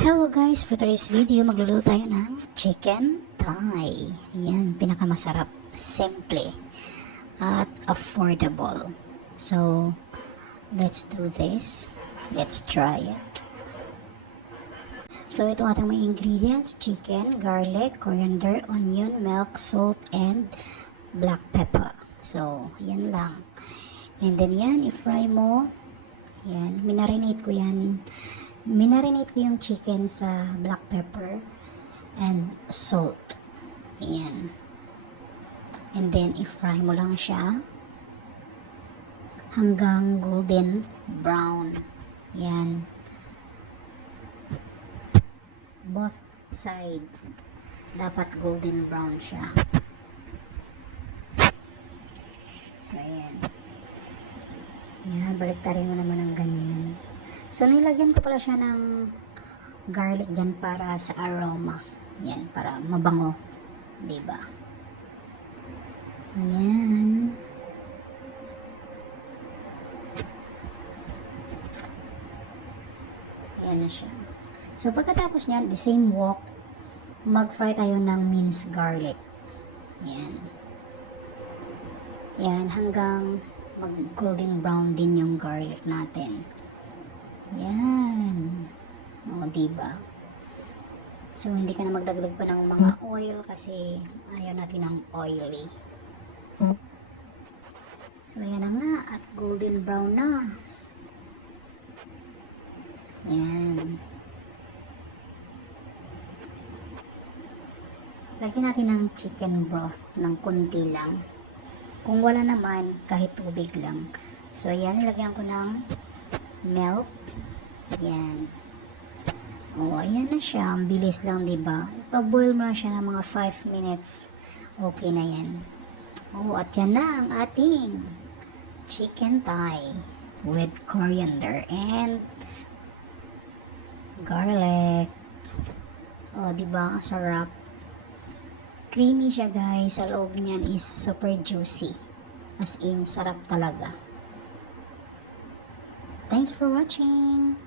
Hello guys, for today's video magluluto tayo ng chicken thigh. Yan, pinakamasarap, simple at affordable. So, let's do this. Let's try it. So, itong ating mga ingredients: chicken, garlic, coriander, onion, milk, salt, and black pepper. So, yan lang. And then yan, i-fry mo. Yan, minarinate ko yan. Minarinate ko yung chicken sa black pepper and salt. Ayan. And then, i-fry mo lang siya hanggang golden brown. Ayan. Both side. Dapat golden brown siya. So, ayan. Ayan, baliktarin mo naman ng ganyan. So, nilagyan ko pala siya ng garlic dyan para sa aroma. Yan, para mabango. Diba? Ayan. Ayan na siya. So, pagkatapos niyan, the same wok, mag-fry tayo ng minced garlic. Ayan. Ayan, hanggang mag-golden brown din yung garlic natin. Yan. O, diba? So, hindi ka na magdagdag pa ng mga oil kasi ayaw natin ng oily. So, ayan na nga. At golden brown na. Yan. Lagyan natin ng chicken broth ng konti lang. Kung wala naman, kahit tubig lang. So, ayan. Nilagyan ko ng milk. Yan. O, ayan na siya. Ang bilis lang, diba? Ipa-boil mo na siya ng mga 5 minutes. Okay na yan. O, at yan na ang ating chicken thigh with coriander and garlic. O, diba? Ang sarap. Creamy siya, guys. Sa loob niyan is super juicy. As in, sarap talaga. Thanks for watching.